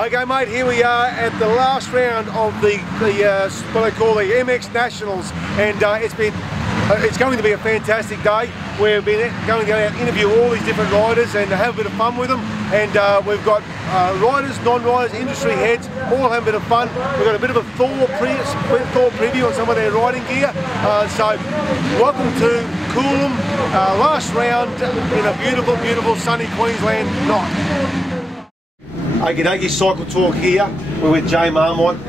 Okay, mate, here we are at the last round of what I call the MX Nationals, and it's going to be a fantastic day. We've been going to go out and interview all these different riders and have a bit of fun with them, and we've got riders, non-riders, industry heads, all having a bit of fun. We've got a bit of a Thor preview on some of their riding gear. So welcome to Coolum, last round in a beautiful, beautiful sunny Queensland night. Okie Cycle Talk here. We're with Jay Marmont.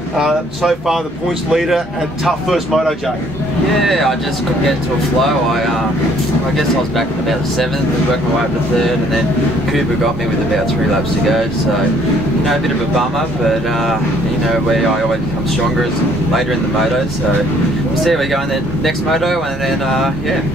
So far the points leader, a tough first moto, Jay. Yeah, I just couldn't get into a flow. I guess I was back in about the 7th and worked my way up to 3rd, and then Cooper got me with about 3 laps to go. So, you know, a bit of a bummer, but you know, where I always become stronger is later in the moto. So we'll see how we go in the next moto, and then yeah.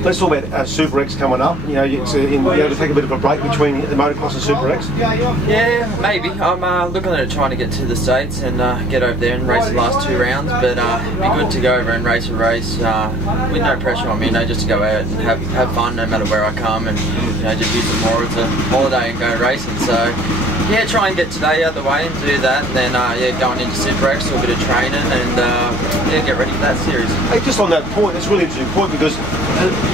Let's talk about Super X coming up. You know, you're able to take a bit of a break between the motocross and Super X. Yeah, maybe. I'm looking at trying to get to the States and get over there and race the last 2 rounds. But it'd be good to go over and race a race with no pressure on me. You know, just to go out and have fun no matter where I come, and you know, just use it more as a holiday and go racing. So yeah, try and get today out of the way and do that, and then yeah, going into Super X, do a bit of training, and yeah, get ready for that series. Hey, just on that point, that's a really interesting point, because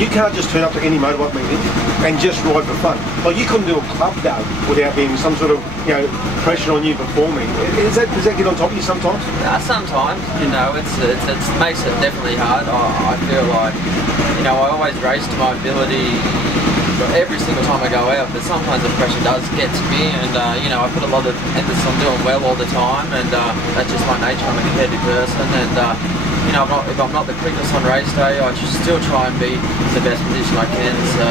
you can't just turn up to any motorbike meeting and just ride for fun. Like, you couldn't do a club day without being some sort of, you know, pressure on you performing. Does that get on top of you sometimes? Sometimes, you know, it makes it definitely hard. I feel like, you know, I always race to my ability every single time I go out, but sometimes the pressure does get to me, and you know, I put a lot of emphasis on doing well all the time, and that's just my nature. I'm a competitive person, and you know, if I'm not the quickest on race day, I just still try and be in the best position I can. So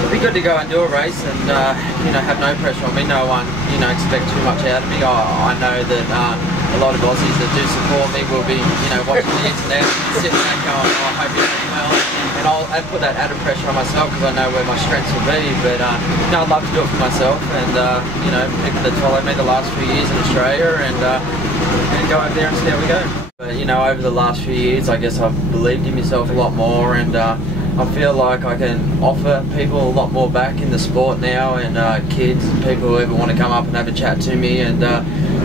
it'd be good to go and do a race, and you know, have no pressure on me. No one, you know, expect too much out of me. I know that a lot of Aussies that do support me will be, you know, watching the internet and sitting there going, oh, I hope you're doing well. And I'll put that added pressure on myself, because I know where my strengths will be. But you know, I'd love to do it for myself, and you know, people that followed me the last few years in Australia, and go over there and see how we go. But you know, over the last few years, I guess I've believed in myself a lot more, and I feel like I can offer people a lot more back in the sport now, and kids and people who ever want to come up and have a chat to me, and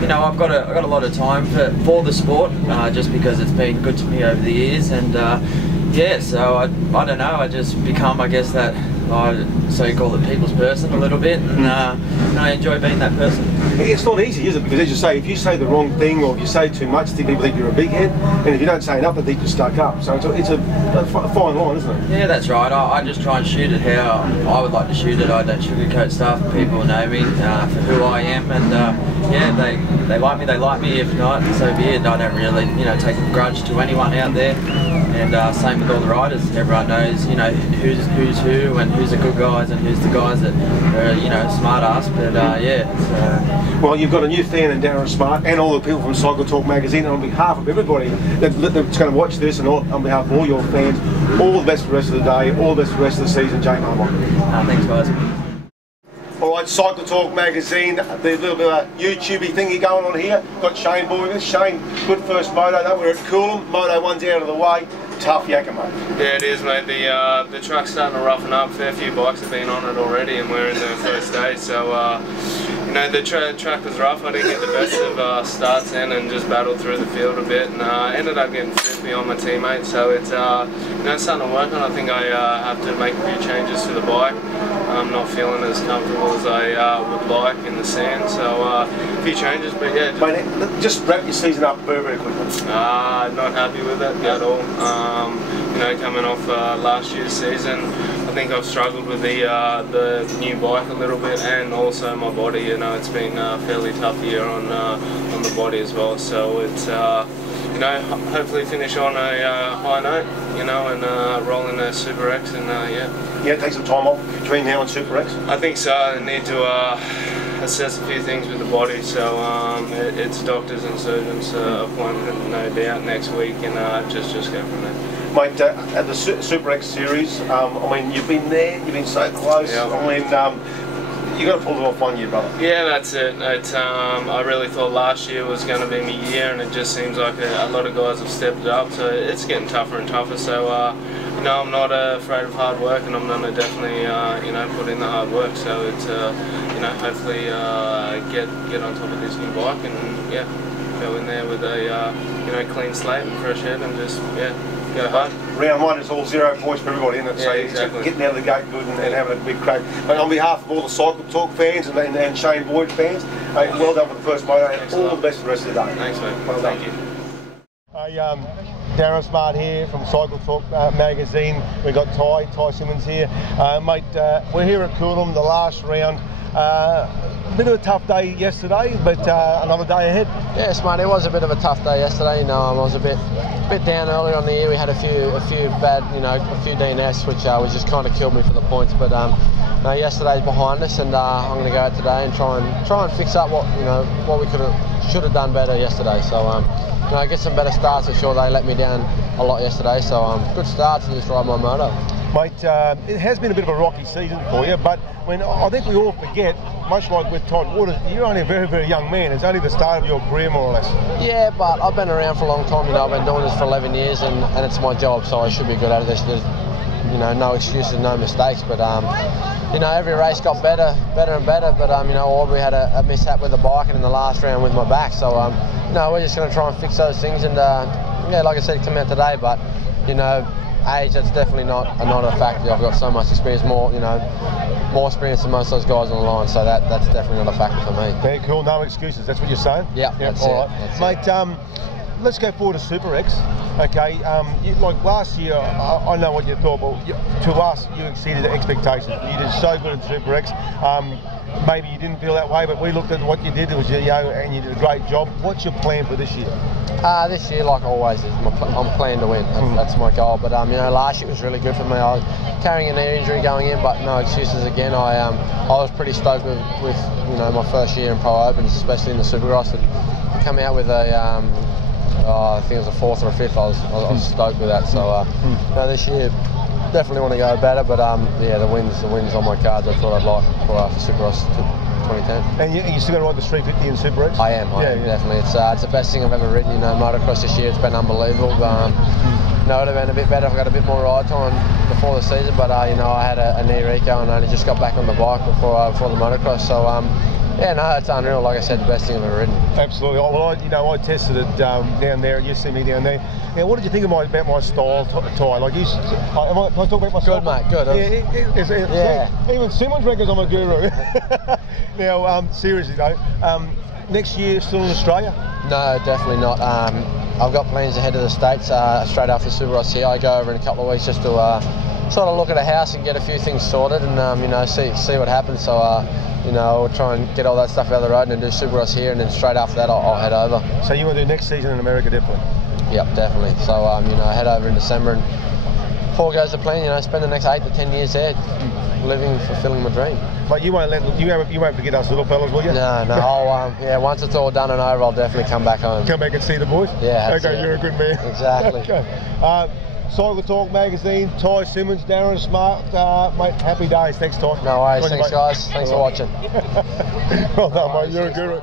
you know, I've got a lot of time for the sport, just because it's been good to me over the years, and yeah, so I don't know, I just become, I guess, that so-called people's person a little bit, and I enjoy being that person. It's not easy, is it? Because as you say, if you say the wrong thing, or if you say too much, people think you're a big head, and if you don't say enough, they think you're stuck up. So it's a fine line, isn't it? Yeah, that's right. I just try and shoot it how I would like to shoot it. I don't sugarcoat stuff. People know me for who I am, and yeah, they like me, they like me. If not, so be it. I don't really, you know, take a grudge to anyone out there. And same with all the riders. Everyone knows, you know, who's who, and who's the good guys, and who's the guys that are, you know, smart ass. But yeah. So. Well, you've got a new fan in Darren Smart, and all the people from Cycle Talk magazine. And on behalf of everybody that's going to watch this, and on behalf of all your fans, all the best for the rest of the day, all the best for the rest of the season, Jay Marmont. Thanks, guys. Alright, Cycle Talk magazine, the little bit of a YouTubey thingy going on here. Got Cheyne boy with us. Cheyne, good first moto though. We're at Coolum. Moto 1's out of the way. Tough yakka, mate. Yeah, it is, mate. The track's starting to roughen up. Fair few bikes have been on it already, and we're in the first day. So you know, the track was rough. I didn't get the best of starts in, and just battled through the field a bit, and ended up getting fifth beyond my teammate. So it's you know, starting to work on. I think I have to make a few changes to the bike. I'm not feeling as comfortable as I would like in the sand, so a few changes, but yeah. Just wrap your season up very, very quickly. Not happy with it at all. You know, coming off last year's season, I think I've struggled with the new bike a little bit, and also my body. You know, it's been a fairly tough year on the body as well. So it's you know, hopefully finish on a high note. You know, and roll in a Super X, and yeah. Yeah, take some time off between now and Super X. I think so. I need to assess a few things with the body, so it's doctors and surgeons appointment, no doubt, next week, and just go from there. Mate, at the Super X series, I mean, you've been there, you've been so close. Yep. I mean, you got to pull it off one year, brother. Yeah, that's it. I really thought last year was going to be my year, and it just seems like a lot of guys have stepped it up, so it's getting tougher and tougher. So you know, I'm not afraid of hard work, and I'm going to definitely, you know, put in the hard work. So it's, you know, hopefully get on top of this new bike and yeah, go in there with a you know, clean slate and fresh head and just go hard. Round one is all 0 points for everybody, isn't it? Yeah, So exactly. getting out of the gate good and having a big crack. But on behalf of all the Cycle Talk fans and Cheyne Boyd fans, well done for the first moto and all the best for the rest of the day. Thanks, mate. Well done. Thank you. Darren Smart here from Cycle Talk magazine. We've got Ty Simmonds here. Mate, we're here at Coolum, the last round. A bit of a tough day yesterday, but another day ahead. Yes, mate, it was a bit of a tough day yesterday. You know, I was a bit down earlier on the year. We had a few bad, you know, a few DNFs, which just kind of killed me for the points. But no, yesterday's behind us, and I'm going to go out today and try and fix up what we should have done better yesterday. So you know, get some better starts. For sure, they let me down a lot yesterday. So good start to just ride my moto. Mate, it has been a bit of a rocky season for you, but when I think we all forget, much like with Todd Waters, you're only a very, very young man. It's only the start of your career, more or less. Yeah, but I've been around for a long time. You know, I've been doing this for 11 years, and it's my job, so I should be good at it. There's you know, no excuses, no mistakes. But you know, every race got better and better. But you know, Aubrey had a mishap with the bike, and in the last round with my back. So you know, we're just going to try and fix those things. And yeah, like I said, come out today. But you know, age, that's definitely not a factor. I've got so much experience, more experience than most of those guys on the line, so that's definitely not a factor for me. Very cool, no excuses, that's what you're saying? Yeah, that's all it. Right. That's Mate, let's go forward to Super X. Okay, like last year, I know what you thought, but to us, you exceeded expectations. You did so good in Super X. Maybe you didn't feel that way, but we looked at what you did, it was, you know, and you did a great job. What's your plan for this year? This year, like always, I'm planning to win. That's my goal. But you know, last year was really good for me. I was carrying a knee injury going in, but no excuses again. I was pretty stoked with you know, my first year in Pro Opens, especially in the Supercross. To come out with a I think it was a 4th or a 5th. I was stoked with that. So you know, this year definitely want to go better. But yeah, the wins on my cards. I thought I'd like for Supercross 2010. And you still got to ride the 350 in Super X? I am, definitely. It's the best thing I've ever ridden. You know, motocross this year, it's been unbelievable. You know, it would have been a bit better if I got a bit more ride time before the season, but you know, I had a knee reco and I only just got back on the bike before the motocross. So yeah, no, it's unreal. Like I said, the best thing I've ever ridden. Absolutely. Well, I tested it down there. You see me down there. Now, what did you think about my style, Ty? Like, can I talk about my style? Good, mate. Good. Yeah. Even Simmonds reckons I'm a guru. Now, seriously though, next year still in Australia? No, definitely not. I've got plans to head to the States straight after Supercross here. I go over in a couple of weeks just to sort of look at a house and get a few things sorted, and you know, see what happens. So you know, we'll try and get all that stuff out of the road and then do Supercross here, and then straight after that I'll head over. So you want to do next season in America, definitely? Yep, definitely. So you know, head over in December, and before goes the plan, you know, spend the next 8 to 10 years there, living, fulfilling my dream. But you won't forget us little fellas, will you? No. Yeah, once it's all done and over, I'll definitely come back home. Come back and see the boys? Yeah. Okay, you're a good man. Exactly. Okay. Cycle Talk magazine, Ty Simmonds, Darren Smart, mate, happy days. Thanks, Ty. No worries. Thanks, guys. Thanks for watching. Well done, mate. You're a guru.